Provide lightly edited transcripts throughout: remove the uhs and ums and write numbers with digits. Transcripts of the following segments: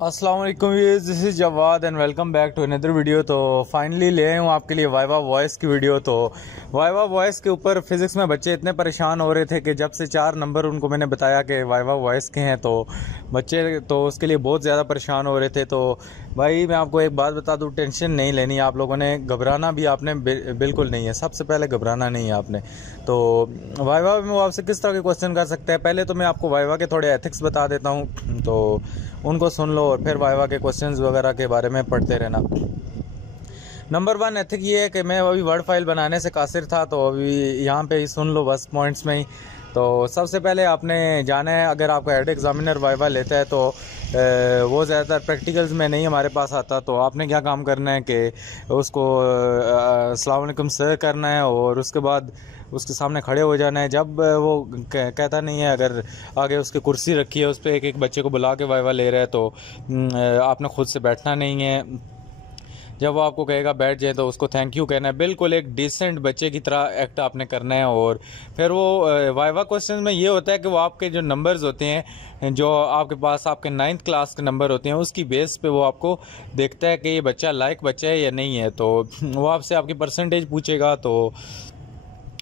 अस्सलाम वालेकुम, this is Jawad and welcome back to another video. तो फाइनली ले आया हूँ आपके लिए वाइवा वॉइस की वीडियो। तो वाइवा वॉइस के ऊपर फिज़िक्स में बच्चे इतने परेशान हो रहे थे कि जब से 4 नंबर उनको मैंने बताया कि वाइवा वॉइस के हैं तो बच्चे तो उसके लिए बहुत ज़्यादा परेशान हो रहे थे। तो भाई मैं आपको एक बात बता दूँ, टेंशन नहीं लेनी, आप लोगों ने घबराना भी आपने बिल्कुल नहीं है। सबसे पहले घबराना नहीं है आपने। तो वाइवा में वो आपसे किस तरह के क्वेश्चन कर सकते हैं, पहले तो मैं आपको वाइवा के थोड़े एथिक्स बता देता हूँ, तो उनको सुन लो और फिर वाइवा के क्वेश्चंस वगैरह के बारे में पढ़ते रहना। नंबर 1 एथिक ये है कि मैं अभी वर्ड फाइल बनाने से कासिर था, तो अभी यहाँ पे ही सुन लो बस पॉइंट्स में ही। तो सबसे पहले आपने जाना है, अगर आपका हेड एग्जामिनर वाइवा लेता है तो वो ज़्यादातर प्रैक्टिकल्स में नहीं हमारे पास आता, तो आपने क्या काम करना है कि उसको अस्सलाम वालेकुम सर करना है और उसके बाद उसके सामने खड़े हो जाना है। जब वो कहता नहीं है, अगर आगे उसकी कुर्सी रखी है उस पर एक एक बच्चे को बुला के वाइवा ले रहा है, तो आपने खुद से बैठना नहीं है। जब वो आपको कहेगा बैठ जाए तो उसको थैंक यू कहना है, बिल्कुल एक डिसेंट बच्चे की तरह एक्ट आपने करना है। और फिर वो वाइवा क्वेश्चन में ये होता है कि वो आपके जो नंबर्स होते हैं, जो आपके पास आपके 9th क्लास के नंबर होते हैं, उसकी बेस पे वो आपको देखता है कि ये बच्चा लायक बच्चा है या नहीं है। तो वो आपसे आपकी परसेंटेज पूछेगा, तो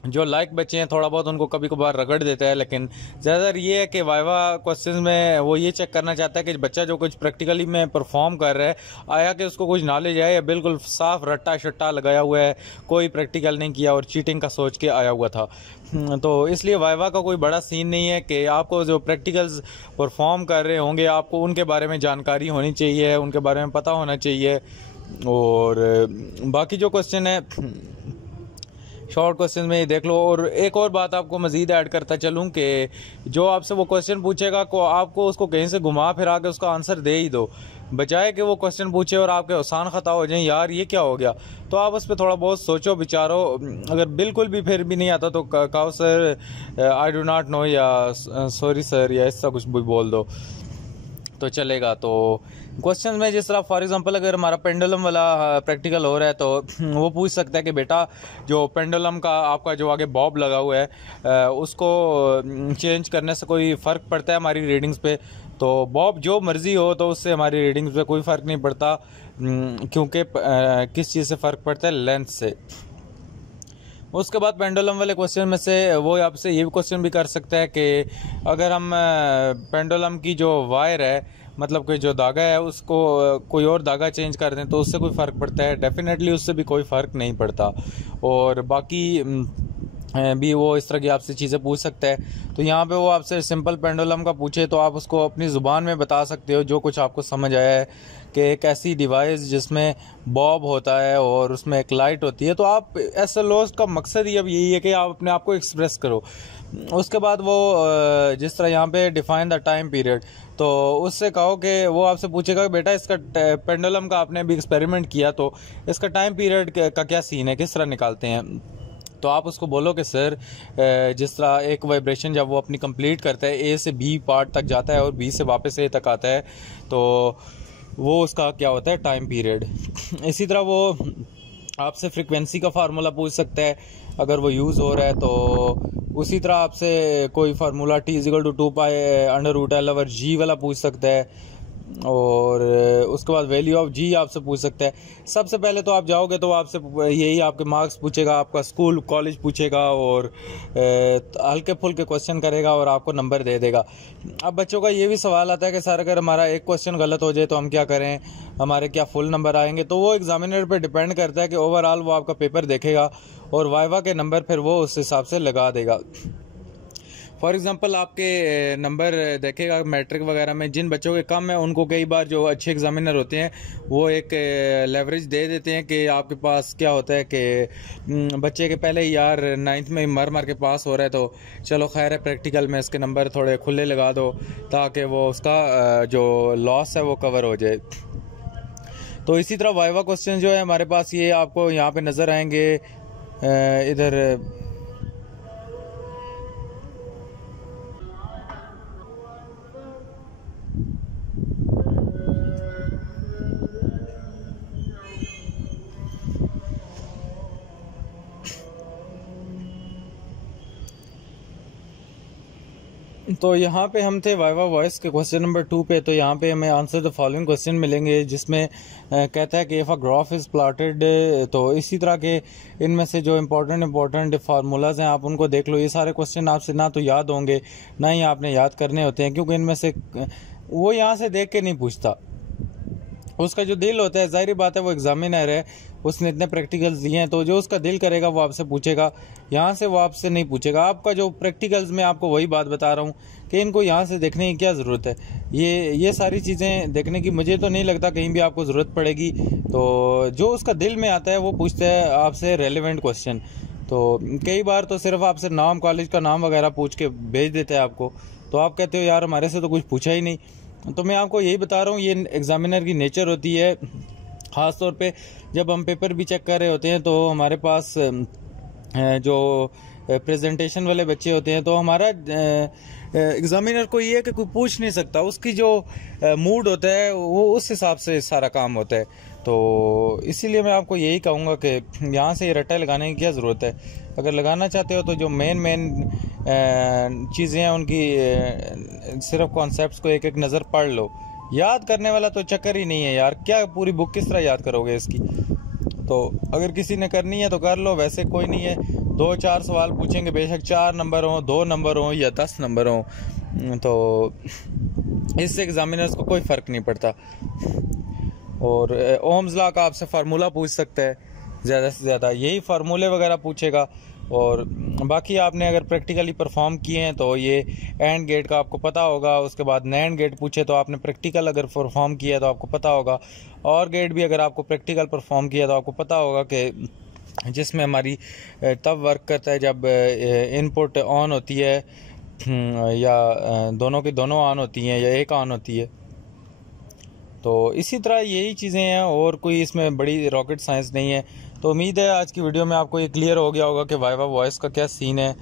जो लाइक बच्चे हैं थोड़ा बहुत उनको कभी कभार रगड़ देता है, लेकिन ज़्यादातर ये है कि वाइवा क्वेश्चंस में वो ये चेक करना चाहता है कि बच्चा जो कुछ प्रैक्टिकली में परफॉर्म कर रहा है, आया कि उसको कुछ नॉलेज है या बिल्कुल साफ रट्टा शट्टा लगाया हुआ है, कोई प्रैक्टिकल नहीं किया और चीटिंग का सोच के आया हुआ था। तो इसलिए वाइवा का कोई बड़ा सीन नहीं है कि आपको जो प्रैक्टिकल्स परफॉर्म कर रहे होंगे आपको उनके बारे में जानकारी होनी चाहिए, उनके बारे में पता होना चाहिए। और बाकी जो क्वेश्चन है शॉर्ट क्वेश्चन में ही देख लो। और एक और बात आपको मजीद ऐड करता चलूँ कि जो आपसे वो क्वेश्चन पूछेगा को आपको उसको कहीं से घुमा फिरा के उसका आंसर दे ही दो, बजाय कि वो क्वेश्चन पूछे और आपके आसान ख़ता हो जाए, यार ये क्या हो गया, तो आप उस पर थोड़ा बहुत सोचो विचारो। अगर बिल्कुल भी फिर भी नहीं आता तो कहो sir I do not know या सॉरी सर या ऐसा कुछ भी बोल दो तो चलेगा। तो क्वेश्चन में जिस तरह फॉर एग्जांपल अगर हमारा पेंडुलम वाला प्रैक्टिकल हो रहा है तो वो पूछ सकता है कि बेटा जो पेंडुलम का आपका जो आगे बॉब लगा हुआ है उसको चेंज करने से कोई फ़र्क पड़ता है हमारी रीडिंग्स पे। तो बॉब जो मर्ज़ी हो तो उससे हमारी रीडिंग्स पे कोई फ़र्क नहीं पड़ता, क्योंकि किस चीज़ से फ़र्क पड़ता है, लेंथ से। उसके बाद पेंडुलम वाले क्वेश्चन में से वो आपसे ये भी क्वेश्चन भी कर सकता है कि अगर हम पेंडुलम की जो वायर है, मतलब कि जो धागा है, उसको कोई और धागा चेंज कर दें तो उससे कोई फ़र्क पड़ता है? डेफिनेटली उससे भी कोई फ़र्क नहीं पड़ता। और बाकी भी वो इस तरह की आपसे चीज़ें पूछ सकता है। तो यहाँ पे वो आपसे सिंपल पेंडुलम का पूछे तो आप उसको अपनी ज़ुबान में बता सकते हो जो कुछ आपको समझ आया है, कि एक ऐसी डिवाइस जिसमें बॉब होता है और उसमें एक लाइट होती है। तो आप एसएलओएस का मकसद ही अब यही है कि आप अपने आप को एक्सप्रेस करो। उसके बाद वो जिस तरह यहाँ पे डिफाइन द टाइम पीरियड, तो उससे कहो कि वो आपसे पूछेगा कि बेटा इसका पेंडुलम का आपने अभी एक्सपेरिमेंट किया तो इसका टाइम पीरियड का क्या सीन है, किस तरह निकालते हैं। तो आप उसको बोलो कि सर जिस तरह एक वाइब्रेशन जब वो अपनी कंप्लीट करता है, ए से बी पार्ट तक जाता है और बी से वापस ए तक आता है, तो वो उसका क्या होता है, टाइम पीरियड। इसी तरह वो आपसे फ्रीक्वेंसी का फार्मूला पूछ सकता है अगर वो यूज़ हो रहा है। तो उसी तरह आपसे कोई फार्मूला T=2π√L/g वाला पूछ सकता है। और उसके बाद वैल्यू ऑफ जी आपसे पूछ सकता है। सबसे पहले तो आप जाओगे तो आपसे यही आपके मार्क्स पूछेगा, आपका स्कूल कॉलेज पूछेगा और हल्के फुल्के क्वेश्चन करेगा और आपको नंबर दे देगा। अब बच्चों का ये भी सवाल आता है कि सर अगर हमारा एक क्वेश्चन गलत हो जाए तो हम क्या करें, हमारे क्या फुल नंबर आएंगे? तो वो एग्जामिनर पे डिपेंड करता है कि ओवरऑल वो आपका पेपर देखेगा और वाइवा के नंबर फिर वो उस हिसाब से लगा देगा। फॉर एग्ज़ाम्पल आपके नंबर देखेगा मैट्रिक वगैरह में, जिन बच्चों के कम है उनको कई बार जो अच्छे एग्जामिनर होते हैं वो एक लेवरेज दे देते हैं कि आपके पास क्या होता है कि बच्चे के पहले ही यार 9th में मर मर के पास हो रहा है, तो चलो खैर है प्रैक्टिकल में इसके नंबर थोड़े खुले लगा दो ताकि वो उसका जो लॉस है वो कवर हो जाए। तो इसी तरह वाइवा क्वेश्चन जो है हमारे पास ये आपको यहाँ पे नज़र आएंगे इधर। तो यहाँ पे हम थे वाइवा वॉइस के क्वेश्चन नंबर 2 पे। तो यहाँ पे हमें आंसर द फॉलोइंग क्वेश्चन मिलेंगे, जिसमें कहता है कि if a graph is plotted. तो इसी तरह के इनमें से जो इम्पोर्टेंट फार्मूलाज हैं आप उनको देख लो। ये सारे क्वेश्चन आपसे ना तो याद होंगे ना ही आपने याद करने होते हैं, क्योंकि इनमें से वो यहाँ से देख के नहीं पूछता। उसका जो दिल होता है, जाहिर बात है वो एग्जामिनर है, उसने इतने प्रैक्टिकल्स दिए हैं, तो जो उसका दिल करेगा वो आपसे पूछेगा। यहाँ से वो आपसे नहीं पूछेगा। आपका जो प्रैक्टिकल्स में आपको वही बात बता रहा हूँ कि इनको यहाँ से देखने की क्या ज़रूरत है। ये सारी चीज़ें देखने की मुझे तो नहीं लगता कहीं भी आपको ज़रूरत पड़ेगी। तो जो उसका दिल में आता है वो पूछता है आपसे रेलिवेंट क्वेश्चन। तो कई बार तो सिर्फ आपसे नाम, कॉलेज का नाम वगैरह पूछ के भेज देते हैं आपको, तो आप कहते हो यार हमारे से तो कुछ पूछा ही नहीं। तो मैं आपको यही बता रहा हूँ, ये एग्जामिनर की नेचर होती है। ख़ास तौर पे जब हम पेपर भी चेक कर रहे होते हैं तो हमारे पास जो प्रेजेंटेशन वाले बच्चे होते हैं, तो हमारा एग्जामिनर को ये है कि कोई पूछ नहीं सकता, उसकी जो मूड होता है वो उस हिसाब से सारा काम होता है। तो इसीलिए मैं आपको यही कहूँगा कि यहाँ से रट्टा लगाने की क्या ज़रूरत है। अगर लगाना चाहते हो तो जो मेन चीज़ें हैं उनकी सिर्फ कॉन्सेप्ट्स को एक एक नज़र पढ़ लो। याद करने वाला तो चक्कर ही नहीं है यार, क्या पूरी बुक किस तरह याद करोगे इसकी। तो अगर किसी ने करनी है तो कर लो, वैसे कोई नहीं है। 2-4 सवाल पूछेंगे, बेशक 4 नंबर हो, 2 नंबर हो या 10 नंबर हो, तो इससे एग्जामिनर्स को कोई फ़र्क नहीं पड़ता। और ओम्स लॉ का आपसे फार्मूला पूछ सकता है, ज़्यादा से ज़्यादा यही फार्मूले वगैरह पूछेगा। और बाकी आपने अगर प्रैक्टिकली परफॉर्म किए हैं तो ये एंड गेट का आपको पता होगा। उसके बाद नैंड गेट पूछे तो आपने प्रैक्टिकल अगर परफॉर्म किया है तो आपको पता होगा। और गेट भी अगर आपको प्रैक्टिकल परफॉर्म किया तो आपको पता होगा कि जिसमें हमारी तब वर्क करता है जब इनपुट ऑन होती है या दोनों की दोनों ऑन होती हैं या एक ऑन होती है। तो इसी तरह यही चीज़ें हैं, और कोई इसमें बड़ी रॉकेट साइंस नहीं है। तो उम्मीद है आज की वीडियो में आपको ये क्लियर हो गया होगा कि वाइवा वॉइस का क्या सीन है।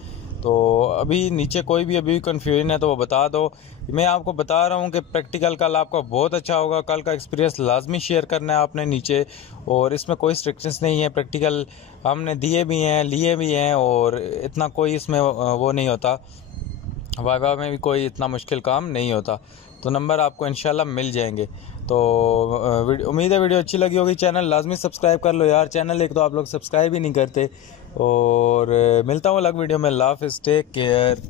तो अभी नीचे कोई भी अभी कन्फ्यूजन है तो वो बता दो। मैं आपको बता रहा हूँ कि प्रैक्टिकल कल आपका बहुत अच्छा होगा। कल का एक्सपीरियंस लाजमी शेयर करना है आपने नीचे, और इसमें कोई स्ट्रिक्शंस नहीं है। प्रैक्टिकल हमने दिए भी हैं, लिए भी हैं, और इतना कोई इसमें वो नहीं होता। वाइवा में भी कोई इतना मुश्किल काम नहीं होता। तो नंबर आपको इंशाल्लाह मिल जाएंगे। तो उम्मीद है वीडियो अच्छी लगी होगी। चैनल लाजमी सब्सक्राइब कर लो यार, चैनल एक तो आप लोग सब्सक्राइब ही नहीं करते। और मिलता हूँ अलग वीडियो में। अल्लाह हाफ़िज़, टेक केयर।